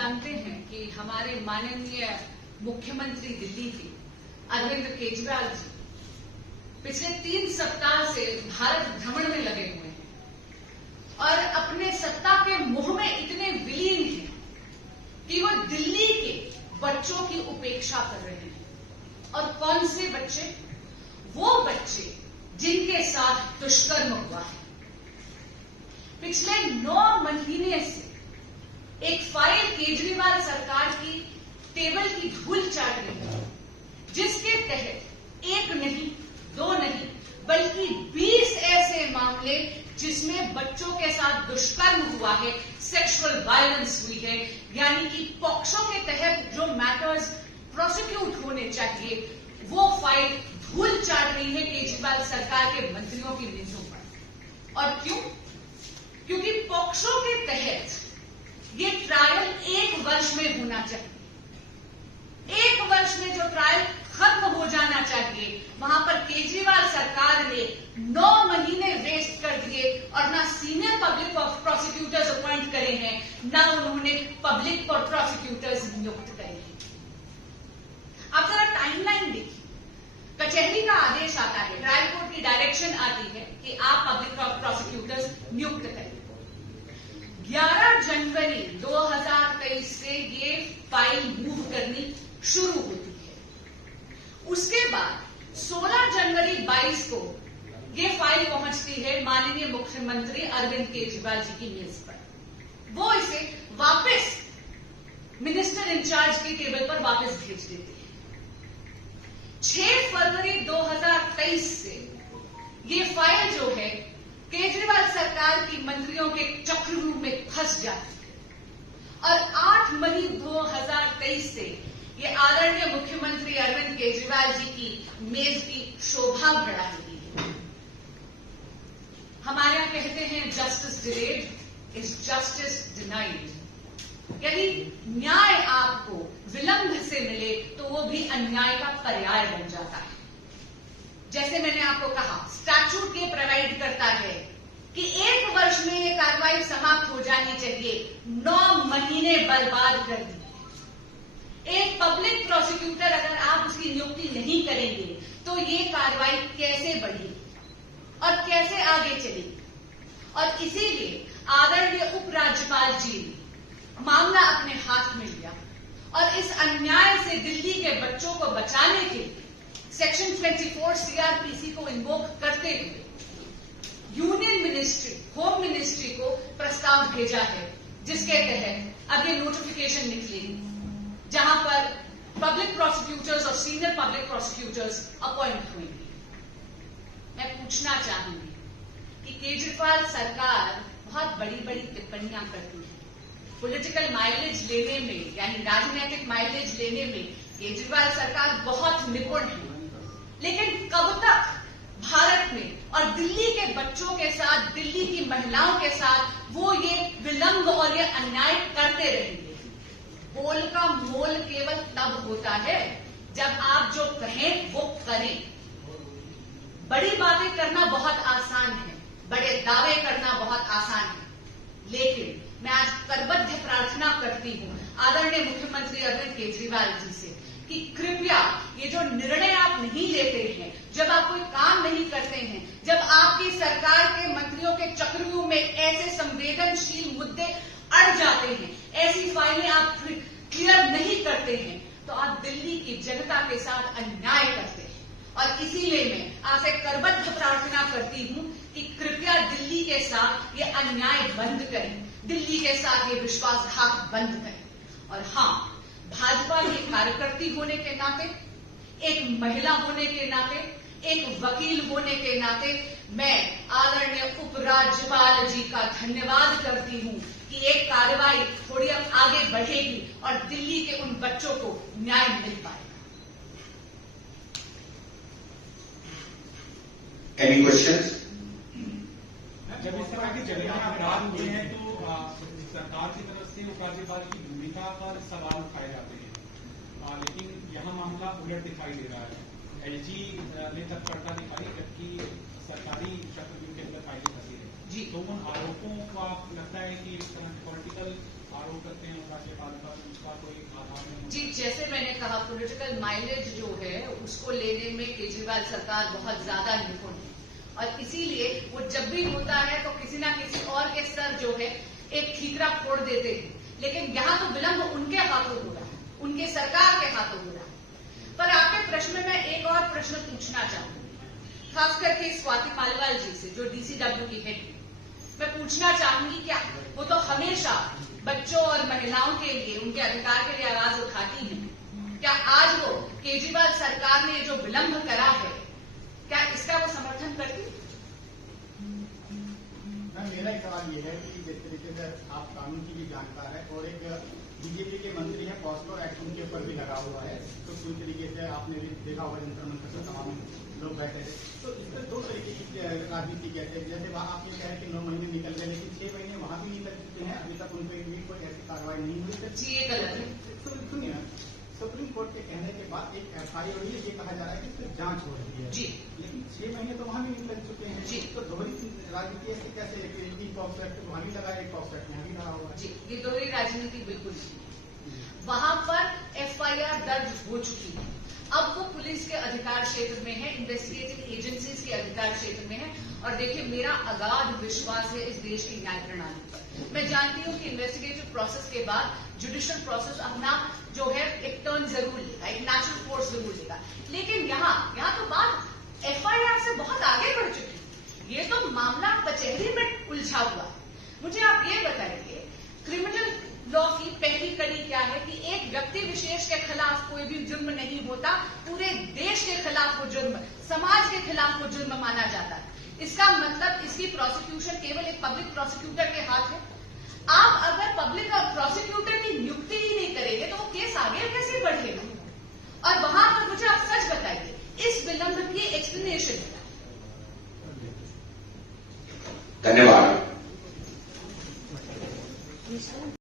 जानते हैं कि हमारे माननीय मुख्यमंत्री दिल्ली के अरविंद केजरीवाल जी पिछले 3 सप्ताह से भारत भ्रमण में लगे हुए हैं और अपने सत्ता के मोह में इतने विलीन हैं कि वो दिल्ली के बच्चों की उपेक्षा कर रहे हैं। और कौन से बच्चे? वो बच्चे जिनके साथ दुष्कर्म हुआ है। पिछले 9 महीने से एक फाइल केजरीवाल सरकार की टेबल की धूल चाट रही है, जिसके तहत 1 नहीं 2 नहीं बल्कि 20 ऐसे मामले जिसमें बच्चों के साथ दुष्कर्म हुआ है, सेक्सुअल वायलेंस हुई है, यानी कि पॉक्सो के तहत जो मैटर्स प्रोसिक्यूट होने चाहिए वो फाइल धूल चाट रही है केजरीवाल सरकार के मंत्रियों की मेजों पर। और क्यों? क्योंकि पॉक्सो के तहत ये ट्रायल 1 वर्ष में होना चाहिए। 1 वर्ष में जो ट्रायल खत्म हो जाना चाहिए, वहां पर केजरीवाल सरकार ने 9 महीने वेस्ट कर दिए और ना सीनियर पब्लिक प्रोसिक्यूटर्स अपॉइंट करे हैं, ना उन्होंने पब्लिक प्रोसिक्यूटर्स नियुक्त करे हैं। आप जरा टाइमलाइन देखिए। कचहरी का आदेश आता है, ट्रायल कोर्ट की डायरेक्शन आती है कि आप पब्लिक प्रोसिक्यूटर्स नियुक्त करें। 11 जनवरी 2023 से ये फाइल मूव करनी शुरू होती है। उसके बाद 16 जनवरी 22 को ये फाइल पहुंचती है माननीय मुख्यमंत्री अरविंद केजरीवाल जी की मेज पर। वो इसे वापस मिनिस्टर इंचार्ज की टेबल पर वापस भेज देते हैं। 6 फरवरी 2023 से ये फाइल जो है केजरीवाल सरकार की मंत्रियों के चक्रव्यूह में फंस जाती है और 8 मई 2023 से ये आदरणीय मुख्यमंत्री अरविंद केजरीवाल जी की मेज की शोभा बढ़ा रही है। हमारे यहां कहते हैं justice delayed is justice denied, यदि न्याय आपको विलंब से मिले तो वो भी अन्याय का पर्याय बन जाता है। जैसे मैंने आपको कहा, स्टैट्यूट ये प्रोवाइड करता है कि 1 वर्ष में ये कार्रवाई समाप्त हो जानी चाहिए। 9 महीने बर्बाद कर दिए। एक पब्लिक प्रोसिक्यूटर अगर आप उसकी नियुक्ति नहीं करेंगे तो ये कार्रवाई कैसे बढ़ेगी और कैसे आगे चलेगी? और इसीलिए आदरणीय उपराज्यपाल जी ने मामला अपने हाथ में लिया और इस अन्याय से दिल्ली के बच्चों को बचाने के लिए सेक्शन 24 सीआरपीसी को इन्वोक करते हुए यूनियन मिनिस्ट्री, होम मिनिस्ट्री को प्रस्ताव भेजा है, जिसके तहत अब ये नोटिफिकेशन निकलेगी जहां पर पब्लिक प्रोसिक्यूटर्स और सीनियर पब्लिक प्रोसिक्यूटर्स अपॉइंट हुएंगे। मैं पूछना चाहूंगी कि केजरीवाल सरकार बहुत बड़ी बड़ी टिप्पणियां करती है। पॉलिटिकल माइलेज लेने में, यानी राजनीतिक माइलेज लेने में केजरीवाल सरकार बहुत निपुण है, लेकिन कब तक भारत में और दिल्ली के बच्चों के साथ, दिल्ली की महिलाओं के साथ वो ये विलंब और ये अन्याय करते रहेंगे? बोल का मोल केवल तब होता है जब आप जो कहें वो करें। बड़ी बातें करना बहुत आसान है, बड़े दावे करना बहुत आसान है, लेकिन मैं आज करबद्ध प्रार्थना करती हूं आदरणीय मुख्यमंत्री अरविंद केजरीवाल जी से कि कृपया ये जो निर्णय आप नहीं लेते हैं, जब आप कोई काम नहीं करते हैं, जब आपकी सरकार के मंत्रियों के चक्रव्यूह में ऐसे संवेदनशील मुद्दे अड़ जाते हैं, ऐसी फाइलें आप क्लियर नहीं करते हैं, तो आप दिल्ली की जनता के साथ अन्याय करते हैं। और इसीलिए मैं आपसे करबद्ध प्रार्थना करती हूं कि कृपया दिल्ली के साथ ये अन्याय बंद करें, दिल्ली के साथ ये विश्वासघात बंद करें। और हां, भाजपा की कार्यकर्ती होने के नाते, एक महिला होने के नाते, एक वकील होने के नाते मैं आदरणीय उपराज्यपाल जी का धन्यवाद करती हूं कि एक कार्रवाई थोड़ी अब आगे बढ़ेगी और दिल्ली के उन बच्चों को न्याय मिल पाएगा। Any questions? जब इस तरह के जघन्य अपराध हुए हैं तो सरकार की तरफ से उपराज्यपाल की भूमिका पर सवाल उठाए जाते हैं, लेकिन यहाँ मामला उलट दिखाई दे रहा है। एलजी ने तत्परता दिखाई जबकि सरकारी चक्रव्यूह के अंदर फाइलें फंसी रही। जी, तो उन आरोपों को आप लगता है कि इस तरह के पॉलिटिकल आरोप करते हैं उपराज्यपाल पर उसका कोई आधार नहीं? जी, जैसे मैंने कहा, पॉलिटिकल माइलेज जो है उसको लेने में केजरीवाल सरकार बहुत ज्यादा निपुण है, और इसीलिए वो जब भी होता है तो किसी ना किसी और के सर जो है एक ठीकरा फोड़ देते हैं। लेकिन यहाँ तो विलंब उनके हाथों हो रहा है, उनके सरकार के हाथों हो रहा है। पर आपके प्रश्न में मैं एक और प्रश्न पूछना चाहूंगी, खास करके स्वाति मालिवाल जी से, जो डीसीडब्ल्यू की हेड है। मैं पूछना चाहूंगी, क्या वो तो हमेशा बच्चों और महिलाओं के लिए, उनके अधिकार के लिए आवाज उठाती हैं, क्या आज वो केजरीवाल सरकार ने जो विलंब करा है, क्या इसका वो समर्थन करती? मेरा एक सवाल ये है कि जिस तरीके से आप कानून की भी जानकार है और एक बीजेपी के मंत्री हैं, पॉस्को एक्ट उनके ऊपर भी लगा हुआ है, तो पूरी तरीके से आपने भी देखा होगा जंतर मंतर से तमाम लोग बैठे थे। तो इसमें दो तरीके की राजनीति कहते हैं, जैसे वहाँ आप ये कह रहे हैं कि 9 महीने निकल गए, लेकिन 6 महीने वहाँ भी निकल चुके हैं, अभी तक उन पर भी कोई ऐसी कार्रवाई नहीं हुई। जी, ये गलत है। सुनिए, सुप्रीम कोर्ट के कहने के बाद एक एफआईआर हुई है, ये कहा जा रहा है कि इसकी जांच हो रही है जी, लेकिन 6 महीने तो वहाँ भी निकल चुके हैं जी। तो दोहरी राजनीति ऐसे कैसे है कि एक पॉक्स एक्ट वहाँ भी लगा, एक पॉक्स एक्ट यहाँ भी लगा हुआ है? जी, ये दोहरी राजनीति बिल्कुल नहीं। वहां पर एफआईआर दर्ज हो चुकी है, अब वो पुलिस के अधिकार क्षेत्र में है, इन्वेस्टिगेटिंग एजेंसीज के अधिकार क्षेत्र में है। और देखिए, मेरा अगाध विश्वास है इस देश की न्याय प्रणाली पर। मैं जानती हूं कि इन्वेस्टिगेटिव प्रोसेस के बाद जुडिशियल प्रोसेस अपना जो है एक टर्न जरूर लेगा, एक नेचुरल कोर्स जरूर लेगा, लेकिन यहाँ तो बात एफआईआर से बहुत आगे बढ़ चुकी है। ये तो मामला कचहरी में उलझा हुआ है। मुझे आप ये बताइए, क्रिमिनल लॉ की पहली कड़ी क्या है कि एक व्यक्ति विशेष के खिलाफ कोई भी जुर्म नहीं होता, पूरे देश के खिलाफ वो जुर्म, समाज के खिलाफ वो जुर्म माना जाता है। इसका मतलब इसकी प्रोसिक्यूशन केवल एक पब्लिक प्रोसिक्यूटर के हाथ है। आप अगर पब्लिक प्रोसिक्यूटर की नियुक्ति ही नहीं करेंगे तो वो केस आगे कैसे बढ़ेगा? और वहां पर मुझे आप सच बताइए, इस विलंब की एक्सप्लेनेशन क्या? धन्यवाद।